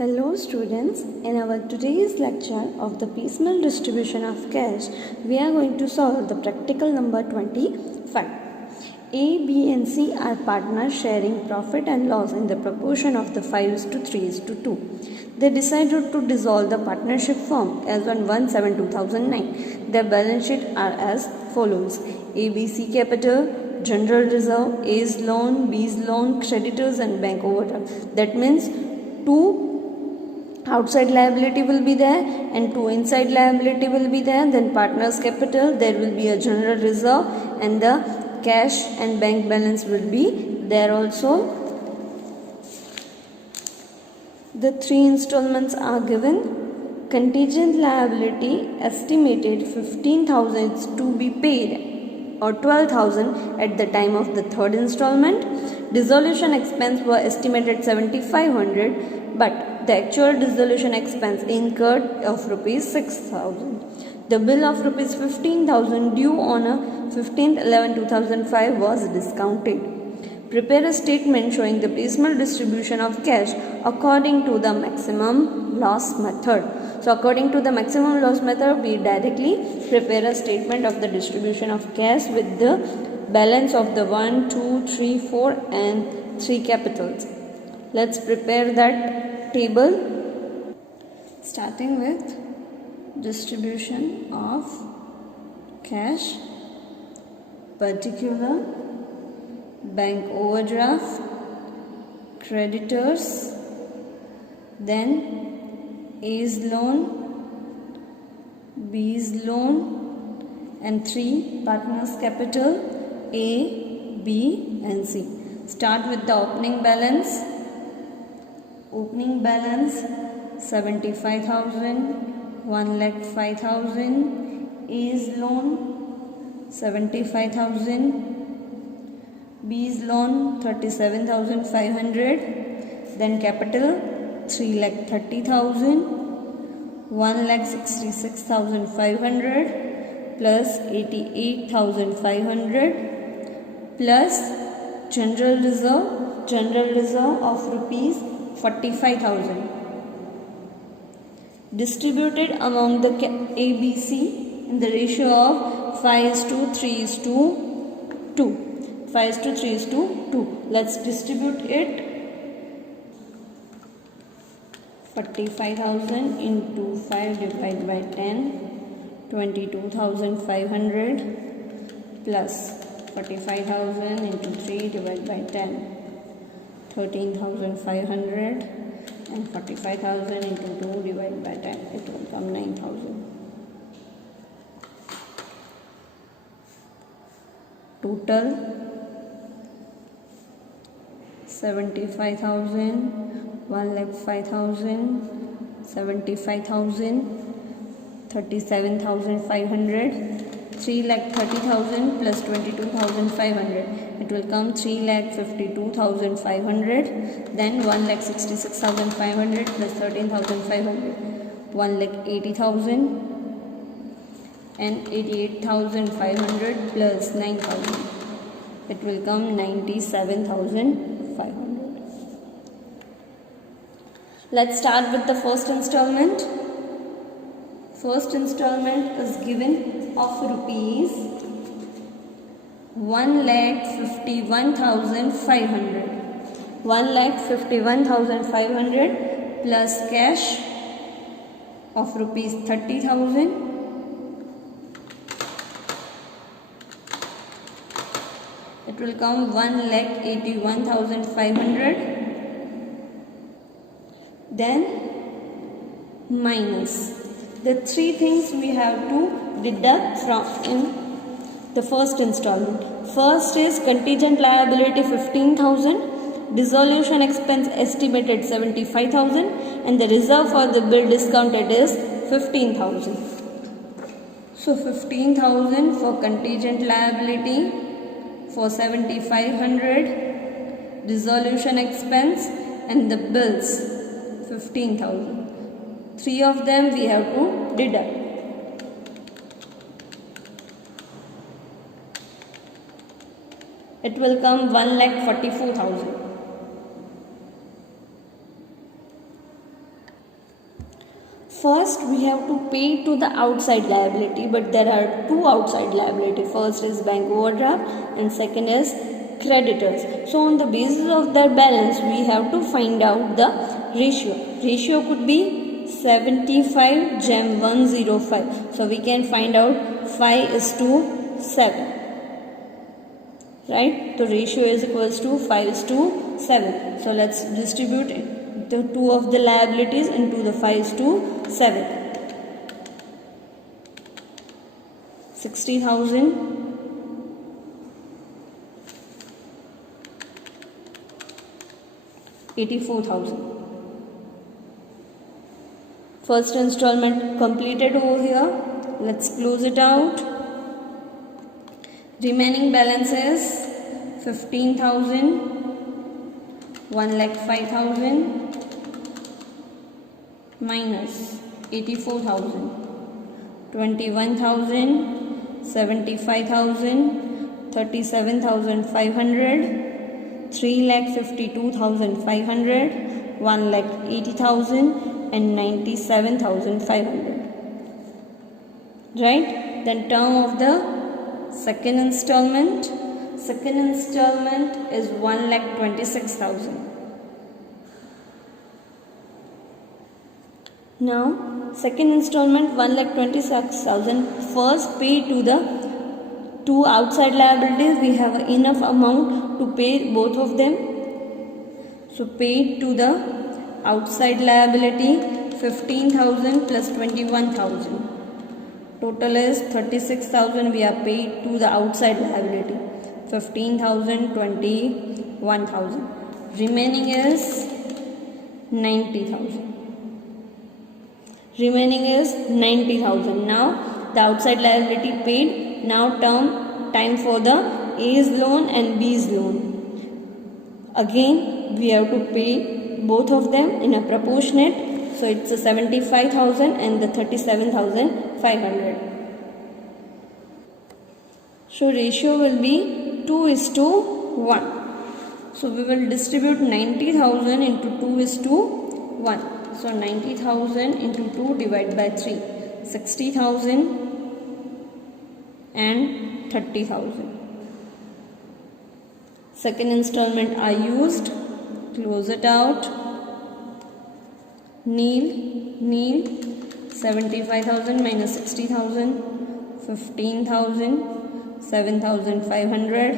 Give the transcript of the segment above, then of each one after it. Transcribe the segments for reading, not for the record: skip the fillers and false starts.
Hello students, in our today's lecture of the piecemeal distribution of cash, we are going to solve the practical number 25. A, B and C are partners sharing profit and loss in the proportion of the 5:3:2. They decided to dissolve the partnership firm as on 1/7/2009. Their balance sheet are as follows. ABC Capital, General Reserve, A's loan, B's loan, creditors and bank overdraft. That means two outside liability will be there and two inside liability will be there. Then partners capital, there will be a general reserve and the cash and bank balance will be there also. The three installments are given. Contingent liability estimated 15,000 to be paid or 12,000 at the time of the third installment. Dissolution expense were estimated 7,500, but the actual dissolution expense incurred of rupees 6,000. The bill of rupees 15,000 due on 15/11/2005 was discounted. Prepare a statement showing the piecemeal distribution of cash according to the maximum loss method. So according to the maximum loss method, we directly prepare a statement of the distribution of cash with the balance of the 1, 2, 3, 4 and 3 capitals. Let's prepare that table, starting with distribution of cash, particular, bank overdraft, creditors, then A's loan, B's loan and 3 partners capital A, B and C. Start with the opening balance. Opening balance 75,000, 1,05,000, A's loan 75,000, B's loan 37,500, then capital 3,30,000, 1,66,500 plus 88,500 plus general reserve of rupees 45,000 distributed among the ABC in the ratio of 5:3:2. 5:3:2. Let's distribute it. 45,000 into 5 divided by 10, 22,500 plus 45,000 into 3 divided by 10, 13,500 and 45,000 into 2 divided by 10, it will come 9,000. Total 75,000, 1,05,000, 75,000, 37,500, 3,30,000 plus 22,500. It will come 3,52,500. Then 1,66,500 plus 13,500, 1,80,000 and 88,500 plus 9,000. It will come 97,500. Let's start with the first installment. First installment is given of rupees 1,51,500. 1,51,500 plus cash of rupees 30,000. It will come 1,81,500. Then minus the three things we have to deduct from in the first installment. First is contingent liability 15,000, dissolution expense estimated 75,000 and the reserve for the bill discounted is 15,000. So 15,000 for contingent liability, for 7,500 dissolution expense and the bills 15,000. Three of them we have to deduct. It will come 1,44,000. 1,44,000 First, we have to pay to the outside liability, but there are two outside liability. First is bank overdraft and second is creditors. So on the basis of their balance, we have to find out the ratio. Ratio could be 75 gem 105. So we can find out 5:7. Right? So ratio is equals to 5:7. So let's distribute it. The two of the liabilities into the 5:7. 60,000, 84,000. First installment completed over here. Let's close it out. Remaining balance is 15,000, 1,05,000 minus 84,000, 21,000, 75,000, 37,500, 3,52,500, 1,80,000 and 97,500. Right? Then term of the second installment. Second installment is 1,26,000. Now, second installment 1,26,000. First pay to the two outside liabilities. We have enough amount to pay both of them. So pay to the outside liability 15,000 plus 21,000. Total is 36,000. We are paid to the outside liability. 15,000, 21,000. Remaining is 90,000. Remaining is 90,000. Now the outside liability paid. Now time for the A's loan and B's loan. Again we have to pay both of them in a proportionate. So it's a 75,000 and the 37,500. So ratio will be 2:1. So we will distribute 90,000 into 2:1. So 90,000 into 2 divided by 3. 60,000 and 30,000. Second installment are used. Close it out. Nil. 75,000 minus 60,000. 15,000. 7,500.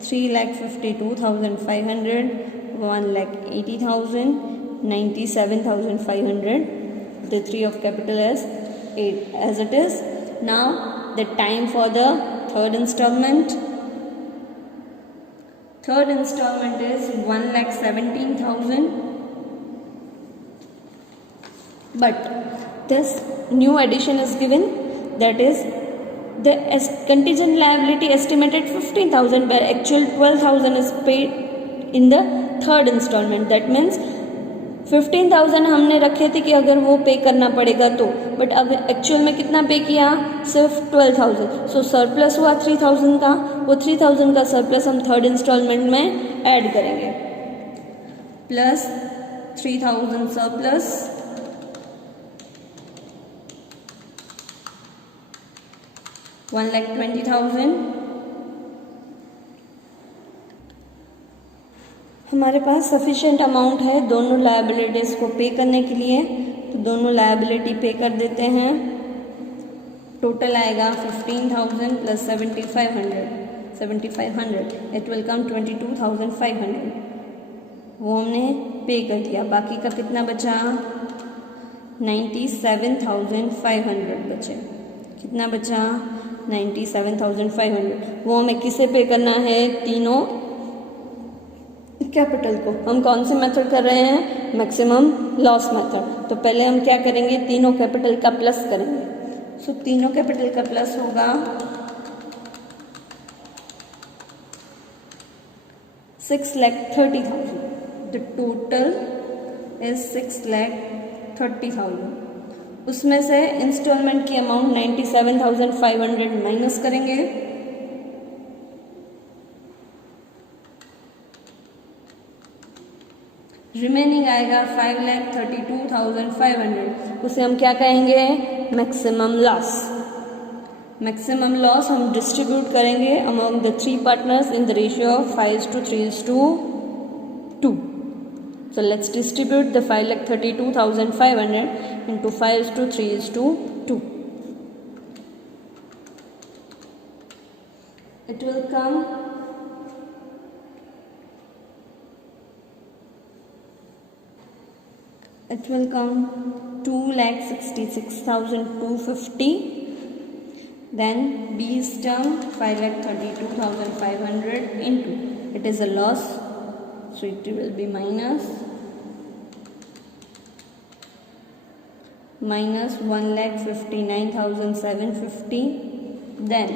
3,52,500. 1,80,000. 97,500. The 3 of capital is 8 as it is. Now the time for the third installment. Third installment is 1,17,000. But this new addition is given, that is the contingent liability estimated 15,000 where actual 12,000 is paid in the third installment. That means 15,000 हमने रखे थे कि अगर वो पे करना पड़ेगा तो, बट अब एक्चुअल में कितना पे किया, सिर्फ 12,000. सो सरप्लस हुआ 3,000 का. वो 3,000 का सरप्लस हम थर्ड इंस्टॉलमेंट में ऐड करेंगे. Plus 3,000 surplus 1,20,000. हमारे पास सफिशिएंट अमाउंट है दोनों लायबिलिटीज़ को पे करने के लिए, तो दोनों लायबिलिटी पे कर देते हैं. टोटल आएगा 15,000 प्लस 7,500. इट विल कम 22,500. वो हमने पे कर दिया. बाकी का कितना बचा, 97,500 बचे. कितना बचा, 97,500. वो हमें किसे पे करना है, तीनों कैपिटल को. हम कौन से मेथड कर रहे हैं, मैक्सिमम लॉस मेथड. तो पहले हम क्या करेंगे, तीनों कैपिटल का प्लस करेंगे. सो तीनों कैपिटल का प्लस होगा 6,30,000. The total is 6,30,000. उसमें से इंस्टॉलमेंट की अमाउंट 97,500 माइनस करेंगे. रिमेनिंग आएगा 5,32,500, उसे हम क्या कहेंगे, मैक्सिमम लॉस। मैक्सिमम लॉस हम डिस्ट्रीब्यूट करेंगे among the 3 partners in the ratio of 5:3:2. So let's distribute the 5,32,500 into 5:3:2. It will come 2,66,250. Then B's term 5,32,500 into, it is a loss, so it will be minus 1,59,750. Then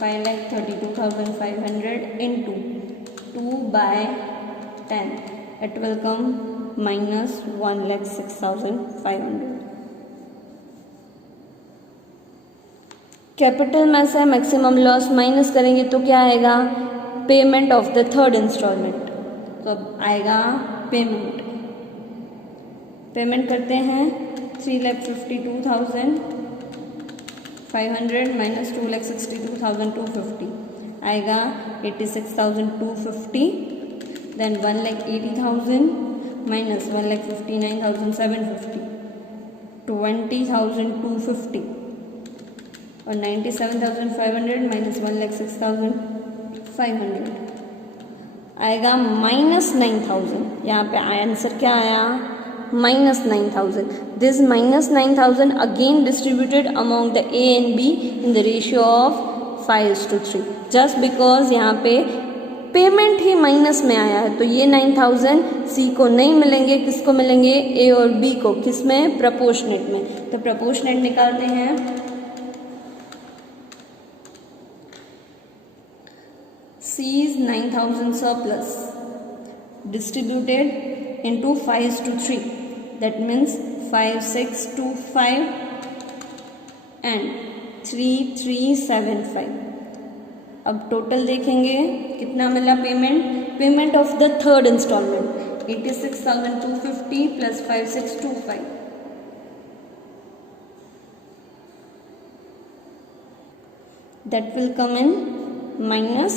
5,32,500 into 2/10, it will come minus 1,06,500. Capital में से maximum loss minus करेंगे तो क्या आएगा, payment of the third instalment. तो अब आएगा payment करते हैं 3,52,500 माइनस 2,62,250 आएगा 86,250. देन 1,80,000 माइनस 1,59,750 20,250 और 97,500 माइनस 1,06,500 आएगा -9,000. यहाँ पे आंसर क्या आया, -9,000. This -9,000 again distributed among the A and B in the ratio of 5:3. Just because यहाँ पे पेमेंट ही माइनस में आया है तो ये 9,000 सी को नहीं मिलेंगे, किसको मिलेंगे, ए और बी को. किस में, प्रपोर्शनेट में. तो प्रपोर्शनेट निकालते हैं. C is 9,000 surplus distributed into 5:3. That means 5,625 and 3,375. अब टोटल देखेंगे कितना मिला payment of the third instalment 86,250 plus 5,625. That will come in minus.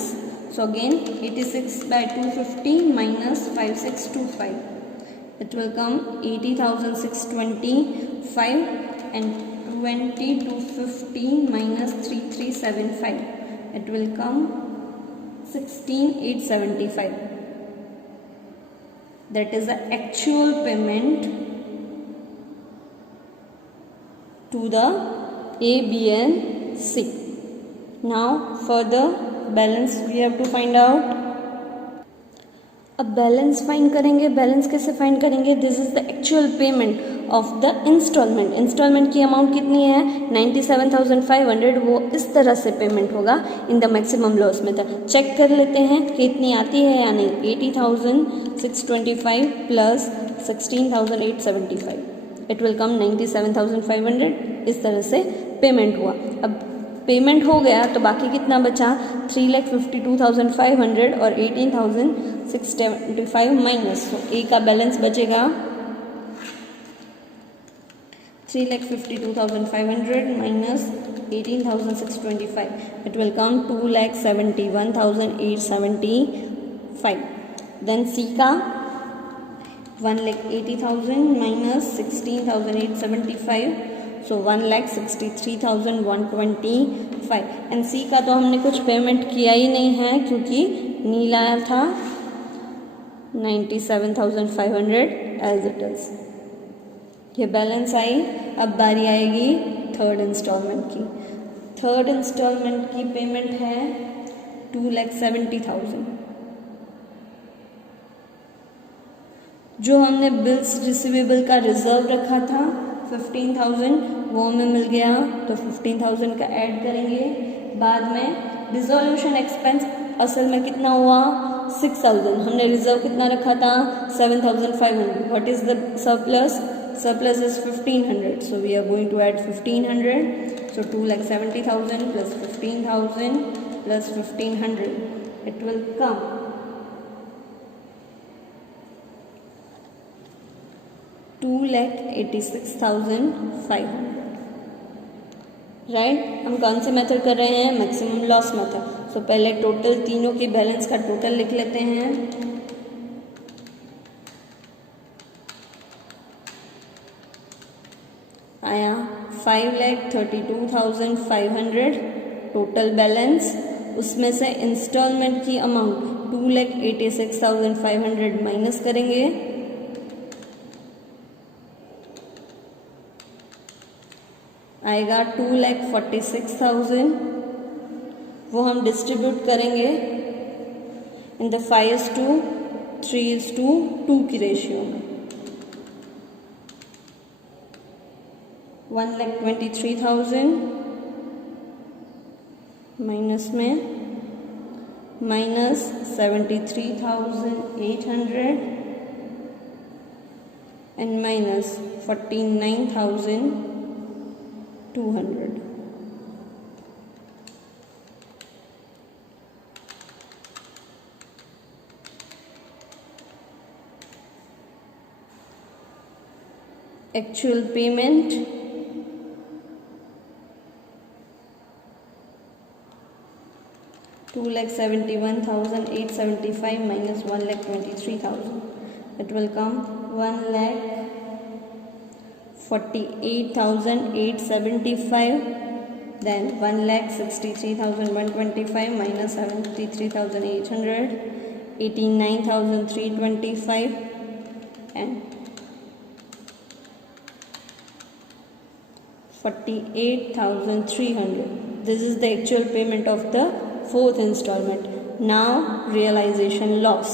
So again 86/250 minus 5,625. It will come 80,625 and 20,250 minus 3,375. It will come 16,875. That is the actual payment to the A, B and C. Now further balance we have to find out. अब balance find करेंगे. Balance कैसे find करेंगे, this is the actual payment of the instalment की amount कितनी है 97,500. वो इस तरह से पेमेंट होगा in the maximum loss method. Check कर लेते हैं कितनी आती है या नहीं. 80,625 प्लस 16,875 इट विल कम 97,500. इस तरह से पेमेंट हुआ. अब पेमेंट हो गया तो बाकी कितना बचा 3,52,500 और 18,675 माइनस. तो ए का बैलेंस बचेगा 3,52,500 minus 18,625. It will come 2,71,875. Then C का 1,80,000 माइनस 16,875. सो 1,63,125. एंड सी का तो हमने कुछ पेमेंट किया ही नहीं है क्योंकि नीला आया था 97,500 एज इट इज. ये बैलेंस आई. अब बारी आएगी थर्ड इंस्टॉलमेंट की. थर्ड इंस्टॉलमेंट की पेमेंट है 2,70,000. जो हमने बिल्स रिसीवेबल का रिजर्व रखा था 15,000 वो हमें मिल गया तो 15,000 का ऐड करेंगे. बाद में डिसोल्यूशन एक्सपेंस असल में कितना हुआ 6,000. हमने रिजर्व कितना रखा था 7,500. What is the surplus is 1,500. So we are going to add 1,500. So 2,70,000 plus 15,000 plus 1,500 it will come 2,86,500, right. हम कौन से मेथड कर रहे हैं? Maximum loss method. सो पहले टोटल तीनों के बैलेंस का टोटल लिख लेते हैं। आया 5,32,500 टोटल बैलेंस। उसमें से इंस्टॉलमेंट की अमाउंट 2,86,500 माइनस करेंगे, आएगा 2,46,000। वो हम डिस्ट्रीब्यूट करेंगे इन द 5:3:2 की रेशियो में। 1,23,000 माइनस में -73,800 and -49,200। Actual payment 2,71,875 minus 1,23,000. It will come 1,48,875. Then 1,63,125 minus 73,800, 89,325 and 48,300. This is the actual payment of the fourth installment. Now realization loss.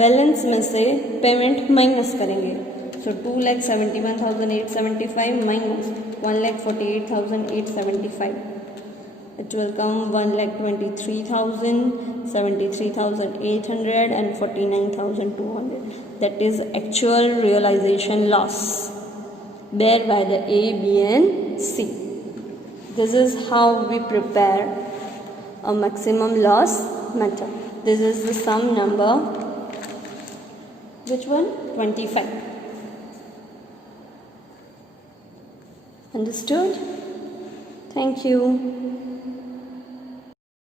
Balance में से पेमेंट माइनस करेंगे। सो 2,71,875 minus 1,48,875. It will come 1,23,000, 73,800 and 49,200. That is actual realization loss bear by the A, B and C. This is how we prepare a maximum loss method. This is the sum number, which one? 25. Understood? Thank you.